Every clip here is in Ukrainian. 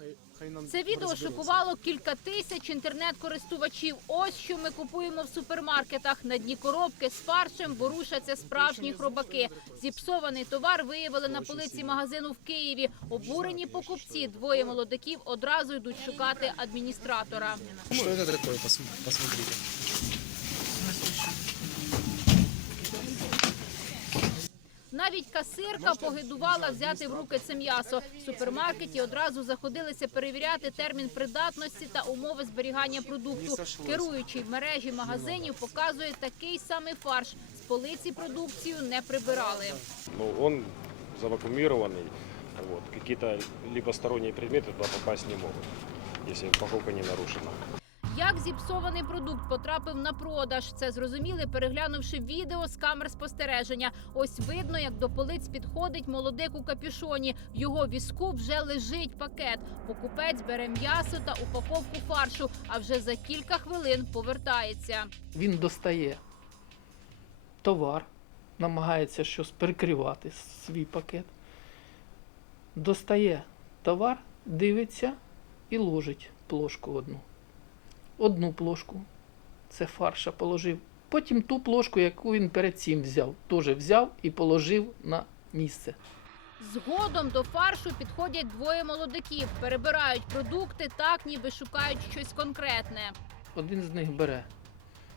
хай, хай нам Це відео розберуться. шокувало кілька тисяч інтернет-користувачів. Ось що ми купуємо в супермаркетах. На дні коробки з фаршем ворушаться справжні хробаки. Зіпсований товар виявили на полиці магазину в Києві. Обурені покупці. Двоє молодиків одразу йдуть шукати адміністратора. Это такое? Пос- Посмотрите. Навіть касирка погидувала взяти в руки це м'ясо. В супермаркеті одразу заходилися перевіряти термін придатності та умови зберігання продукту. Керуючий в мережі магазинів показує такий самий фарш. З полиці продукцію не прибирали. Ну, он завакуумированный, вот, какие-то либо сторонние предметы туда попасть не могут, если упаковка не нарушена. Як зіпсований продукт потрапив на продаж, це зрозуміли, переглянувши відео з камер спостереження. Ось видно, як до полиць підходить молодик у капюшоні. В його візку вже лежить пакет. Покупець бере м'ясо та упаковку фаршу, а вже за кілька хвилин повертається. Він достає товар, намагається щось перекривати свій пакет. Достає товар, дивиться і ложить плошку одну. Одну плошку. Це фарша положив. Потім ту плошку, яку він перед цим взяв, теж взяв і положив на місце. Згодом до фаршу підходять двоє молодиків, перебирають продукти так, ніби шукають щось конкретне. Один з них бере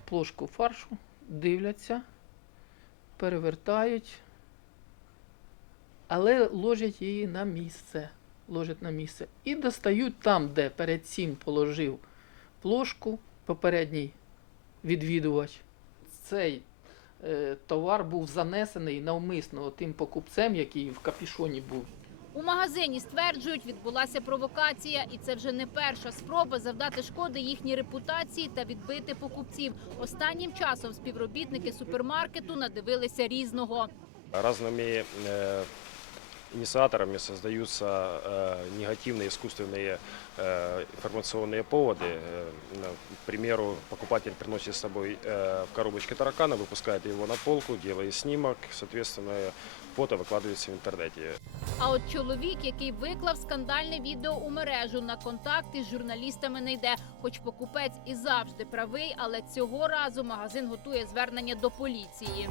плошку фаршу, дивляться, перевертають, але ложать її на місце. Ложать на місце. І достають там, де перед цим положив плошку, попередній відвідувач. Цей е, товар був занесений навмисно тим покупцем, який в капішоні був. У магазині стверджують, відбулася провокація, і це вже не перша спроба завдати шкоди їхній репутації та відбити покупців. Останнім часом співробітники супермаркету надивилися різного. Разными э, инициаторами создаются э, негативные искусственные э, информационные поводы. Э, на- к примеру, покупатель приносит с собой э, в коробочке таракана, выпускает его на полку, делает снимок, соответственно, фото выкладывается в интернете. А от чоловік, який виклав скандальне відео у мережу, на контакт із журналістами не йде. Хоч покупець і завжди правий, але цього разу магазин готує звернення до поліції.